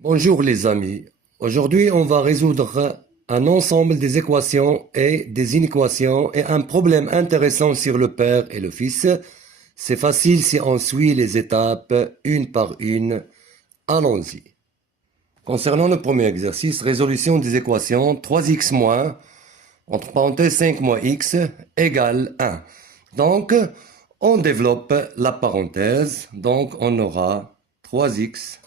Bonjour les amis. Aujourd'hui, on va résoudre un ensemble des équations et des inéquations et un problème intéressant sur le père et le fils. C'est facile si on suit les étapes une par une. Allons-y. Concernant le premier exercice, résolution des équations 3x moins, entre parenthèses 5 moins x, égale 1. Donc, on développe la parenthèse. Donc, on aura 3x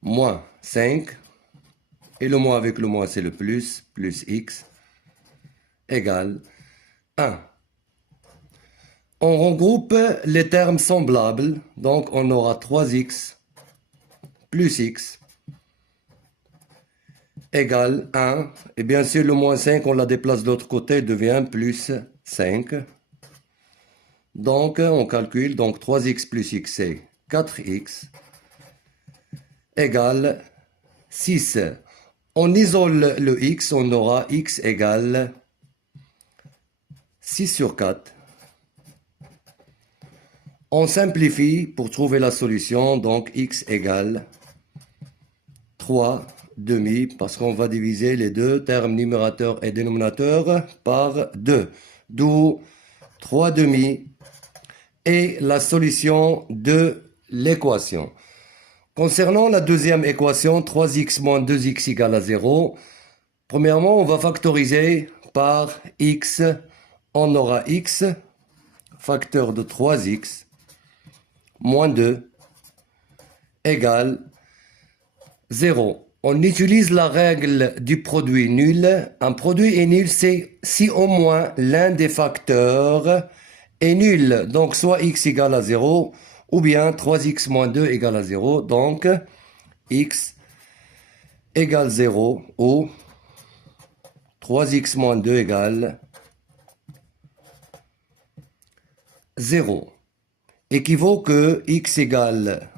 moins 5, et le moins avec le moins c'est le plus x, égale 1. On regroupe les termes semblables, donc on aura 3x plus x égale 1, et bien sûr le moins 5 on la déplace de l'autre côté, devient plus 5. Donc on calcule, donc 3x plus x c'est 4x égale 6. On isole le x, on aura x égale 6 sur 4. On simplifie pour trouver la solution, donc x égale 3 demi, parce qu'on va diviser les deux termes numérateur et dénominateur par 2. D'où 3 demi est la solution de l'équation. Concernant la deuxième équation, 3x moins 2x égale à 0, premièrement, on va factoriser par x. On aura x, facteur de 3x, moins 2, égale 0. On utilise la règle du produit nul. Un produit est nul, c'est si au moins l'un des facteurs est nul. Donc, soit x égale à 0, ou bien 3x moins 2 égale à 0. Donc, x égale 0 ou 3x moins 2 égale 0. Équivaut que x égale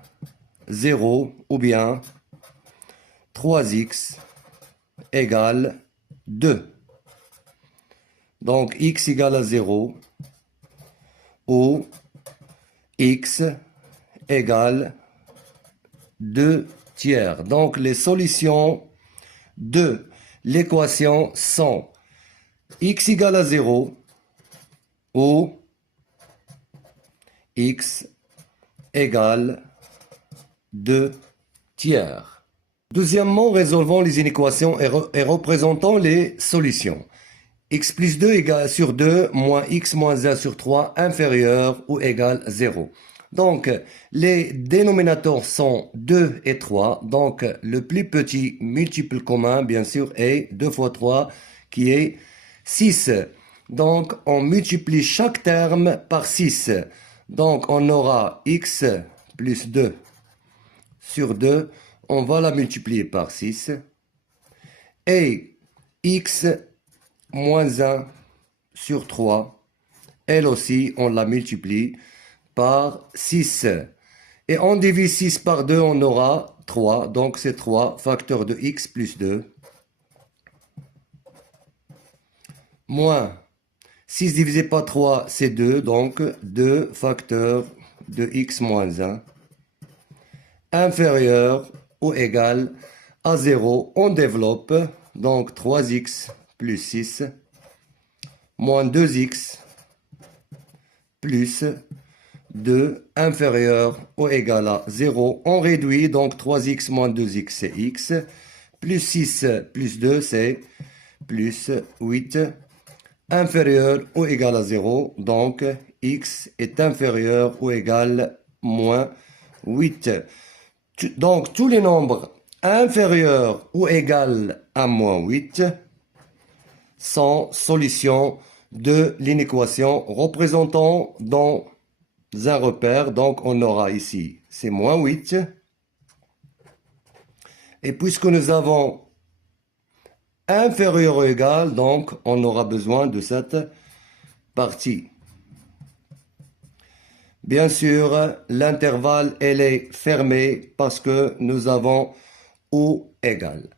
0 ou bien 3x égale 2. Donc, x égale à 0 ou x égale 2 tiers. Donc, les solutions de l'équation sont x égale à 0 ou x égale 2 tiers. Deuxièmement, résolvons les inéquations et représentons les solutions. X plus 2 égale sur 2 moins x moins 1 sur 3 inférieur ou égal 0. Donc, les dénominateurs sont 2 et 3. Donc, le plus petit multiple commun, bien sûr, est 2 fois 3, qui est 6. Donc, on multiplie chaque terme par 6. Donc, on aura x plus 2 sur 2. On va la multiplier par 6. Et x moins 1 sur 3, elle aussi, on la multiplie par 6. Et on divise 6 par 2, on aura 3. Donc, c'est 3, facteur de x plus 2. Moins 6 divisé par 3, c'est 2. Donc, 2 facteur de x moins 1. Inférieur ou égal à 0. On développe. Donc, 3x plus 6, moins 2x, plus 2, inférieur ou égal à 0. On réduit, donc 3x moins 2x, c'est x, plus 6 plus 2, c'est plus 8, inférieur ou égal à 0. Donc, x est inférieur ou égal à moins 8. Donc, tous les nombres inférieurs ou égal à moins 8 sont solutions de l'inéquation représentant dans un repère. Donc, on aura ici, c'est moins 8. Et puisque nous avons inférieur ou égal, donc on aura besoin de cette partie. Bien sûr, l'intervalle, elle est fermée parce que nous avons ou égal.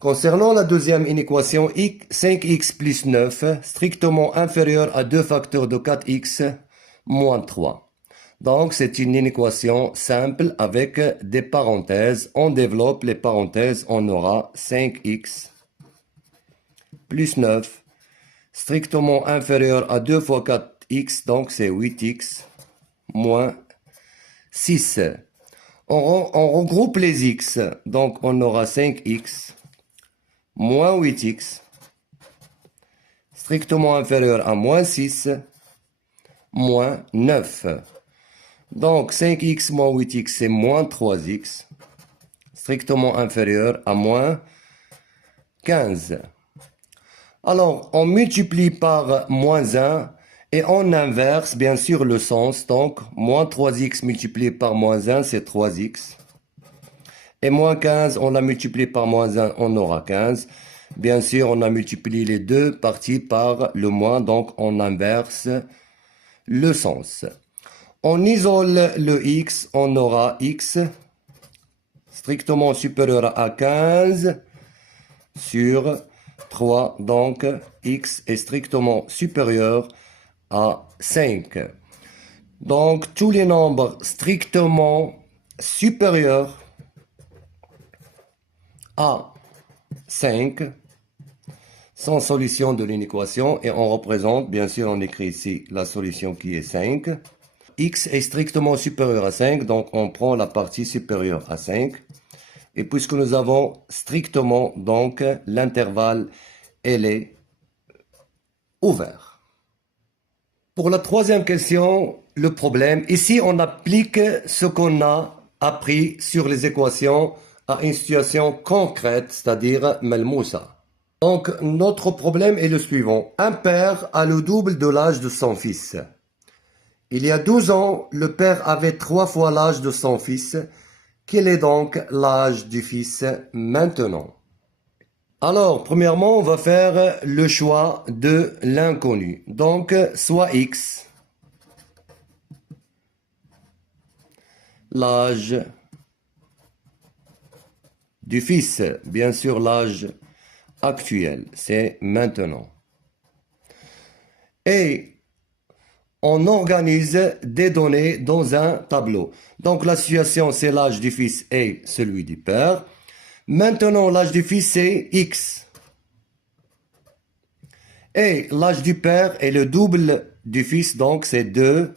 Concernant la deuxième inéquation, 5x plus 9, strictement inférieur à 2 facteurs de 4x moins 3. Donc, c'est une inéquation simple avec des parenthèses. On développe les parenthèses, on aura 5x plus 9, strictement inférieur à 2 fois 4x, donc c'est 8x, moins 6. On regroupe les x, donc on aura 5x, moins 8x, strictement inférieur à moins 6, moins 9. Donc 5x moins 8x, c'est moins 3x, strictement inférieur à moins 15. Alors, on multiplie par moins 1 et on inverse bien sûr le sens. Donc, moins 3x multiplié par moins 1, c'est 3x. Et moins 15, on l'a multiplié par moins 1, on aura 15. Bien sûr, on a multiplié les deux parties par le moins, donc on inverse le sens. On isole le x, on aura x strictement supérieur à 15 sur 3, donc x est strictement supérieur à 5. Donc tous les nombres strictement supérieurs à 5 sont solution de l'inéquation et on représente, bien sûr on écrit ici la solution qui est 5. X est strictement supérieur à 5, donc on prend la partie supérieure à 5. Et puisque nous avons strictement, donc l'intervalle, elle est ouvert. Pour la troisième question, le problème, ici on applique ce qu'on a appris sur les équations à une situation concrète, c'est-à-dire Melmoussa. Donc notre problème est le suivant. Un père a le double de l'âge de son fils. Il y a 12 ans, le père avait 3 fois l'âge de son fils. Quel est donc l'âge du fils maintenant? Alors, premièrement, on va faire le choix de l'inconnu. Donc, soit x, l'âge du fils, bien sûr l'âge actuel, c'est maintenant. Et on organise des données dans un tableau. Donc la situation, c'est l'âge du fils et celui du père. Maintenant, l'âge du fils, c'est x. Et l'âge du père est le double du fils, donc c'est 2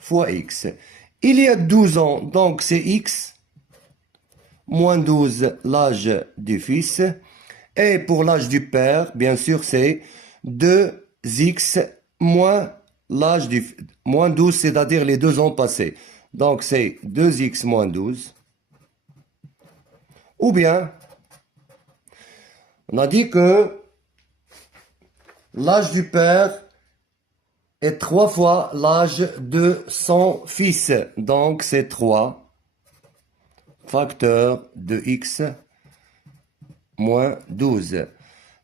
fois x. Il y a 12 ans, donc c'est x, moins 12, l'âge du fils. Et pour l'âge du père, bien sûr, c'est 2x moins l'âge du moins 12, c'est-à-dire les 2 ans passés. Donc, c'est 2x moins 12. Ou bien, on a dit que l'âge du père est 3 fois l'âge de son fils. Donc, c'est 3 facteur de x moins 12.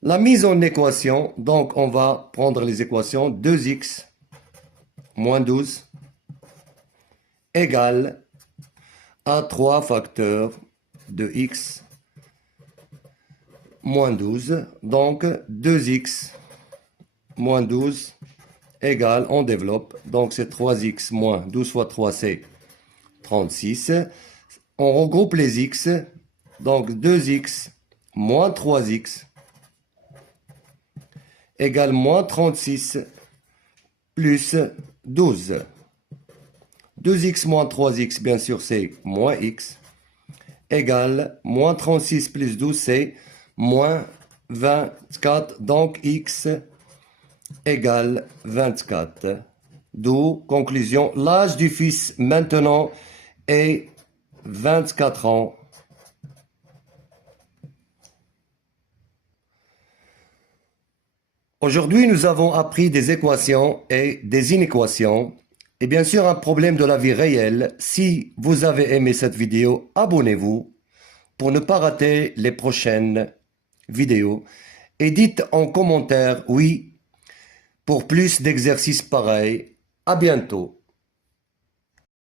La mise en équation, donc on va prendre les équations 2x moins 12 égale à 3 facteurs de x moins 12. Donc 2x moins 12 égale, on développe, donc c'est 3x moins 12 fois 3 c'est 36. On regroupe les x, donc 2x moins 3x égale moins 36 plus 12. 2x moins 3x, bien sûr, c'est moins x, égale moins 36 plus 12, c'est moins 24. Donc, x égale 24. D'où, conclusion, l'âge du fils maintenant est 24 ans. Aujourd'hui, nous avons appris des équations et des inéquations et bien sûr un problème de la vie réelle. Si vous avez aimé cette vidéo, abonnez-vous pour ne pas rater les prochaines vidéos et dites en commentaire oui pour plus d'exercices pareils. À bientôt.